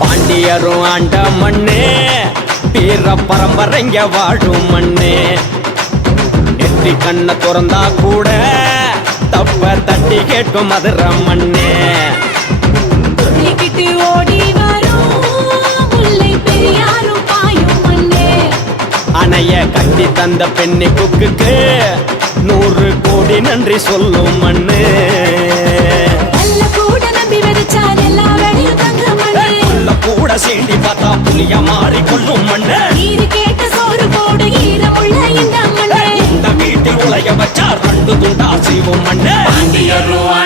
பாண்டியரும் ஆண்ட மண்ணே வீர பரம்பரைங்க வாழும் மண்ணே. நெற்றி கண்ண திறந்தா கூட தப்ப தட்டி கேட்கும் மதுரை மண்ணே. அணைய கட்டி தந்த பெண்ணி குக்குக்கு நூறு கோடி நன்றி சொல்லும் மண்ணு. பார்த்தா புளிய மாறி கொள்ளும் மண்ணு நீரு கேட்ட சோறு போடு ஈரமுள்ள இந்த மண்ணே இந்த வீட்டில் உலைய வச்சா ரெண்டு துண்டா செய்வோம் மண்ணு பாண்டியரும்